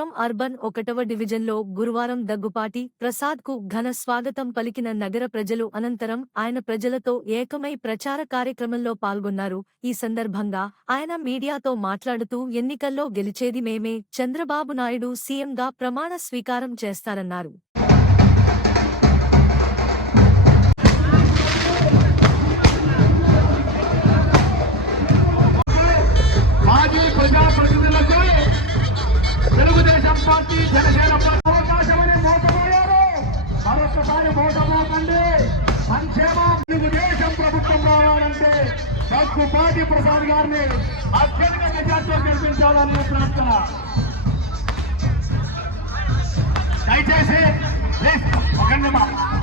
Pithapuram urban 1వ డివిజన్లో గురువారం దగ్గుపాటి ప్రసాద్కు ఘన స్వాగతం పలికిన నగర ప్రజలు. అనంతరం ఆయన ప్రజలతో ఏకమై ప్రచార కార్యక్రమంలో పాల్గొన్నారు. ఈ సందర్భంగా ఆయన మీడియాతో మాట్లాడుతూ ఎన్నికల్లో గెలిచేది మేమే, చంద్రబాబు నాయుడు సీఎంగా ప్రమాణ స్వీకారం చేస్తారన్నారు. తెలుగుదేశం పార్టీ జనసేన అవకాశమని మోసపోయారు. మరొకసారి మోసపోకండి. సంక్షేమం తెలుగుదేశం ప్రభుత్వం రావాలంటే దగ్గుపాటి ప్రసాద్ గారిని అత్యధిక మెజార్టీతో గెలిపించాలని ప్రార్థన. దయచేసి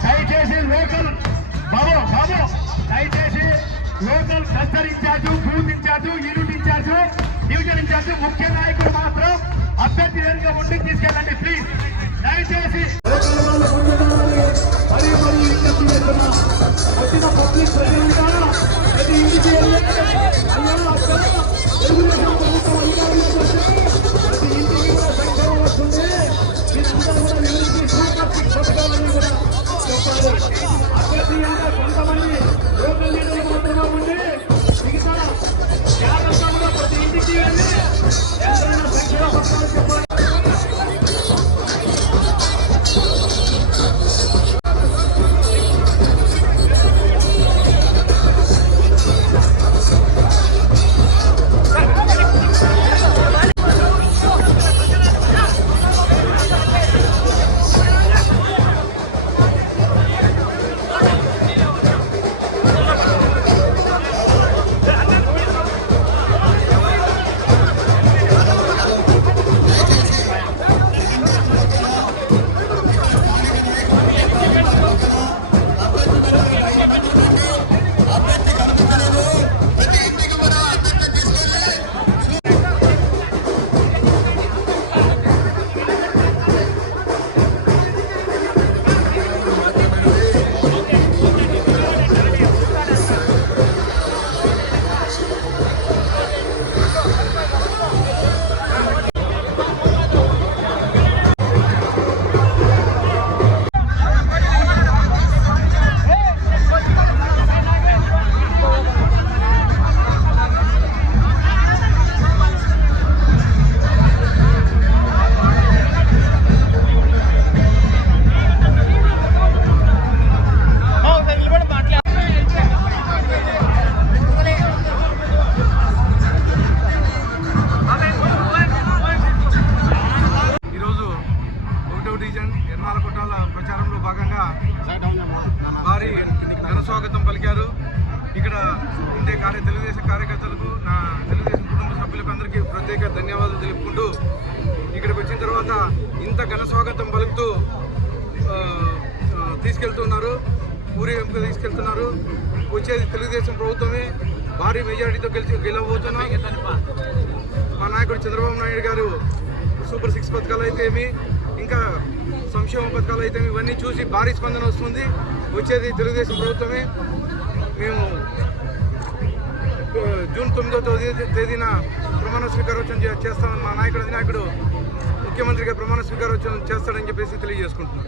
దయచేసి లోకల్ దయచేసి local cluster in charge, booth in charge, unit in charge, division in charge, ముఖ్య నాయకులు మాత్రం అభ్యర్థి వేరుగా ముందుకు తీసుకెళ్ళండి ప్లీజ్. దయచేసి వచ్చిన పబ్లిక్ ప్రతి ఇంటికి తెలుగుదేశం ప్రభుత్వం ప్రతి ఇంటికి కూడా సంక్షేమం వస్తుంది. మీరందరూ కూడా ఎవరికి పథకాలని కూడా చెప్పాలి. అభ్యర్థి అంటే కొంతమంది లోకల్ లీడర్లు మాత్రమే ఉండి మిగతా జాగ్రత్త కూడా ప్రతి ఇంటికి వెళ్ళి ఎవరైనా సంక్షేమ పథకాలు చెప్పాలి. ప్రచారంలో భాగంగా వారి ఘనస్వాగతం పలికారు. ఇక్కడ ఉండే తెలుగుదేశం కార్యకర్తలకు, నా తెలుగుదేశం కుటుంబ సభ్యులకు అందరికీ ప్రత్యేక ధన్యవాదాలు తెలుపుకుంటూ ఇక్కడికి వచ్చిన తర్వాత ఇంత ఘనస్వాగతం పలుకుతూ తీసుకెళ్తున్నారు, ఊరేగింపుగా తీసుకెళ్తున్నారు. వచ్చేది తెలుగుదేశం ప్రభుత్వమే, భారీ మెజారిటీతో గెలవబోతున్నాం. మా నాయకుడు చంద్రబాబు నాయుడు గారు సూపర్ 6 పథకాలు అయితే ఏమి, ఇంకా సంక్షేమ పథకాలు అయితే ఇవన్నీ చూసి భారీ స్పందన వస్తుంది. వచ్చేది తెలుగుదేశం ప్రభుత్వమే. మేము జూన్ 9వ తేదీన ప్రమాణ స్వీకారోత్సవం చేస్తామని మా నాయకుడు ముఖ్యమంత్రిగా ప్రమాణ స్వీకారోత్సవం చేస్తాడని చెప్పేసి తెలియజేసుకుంటున్నాం.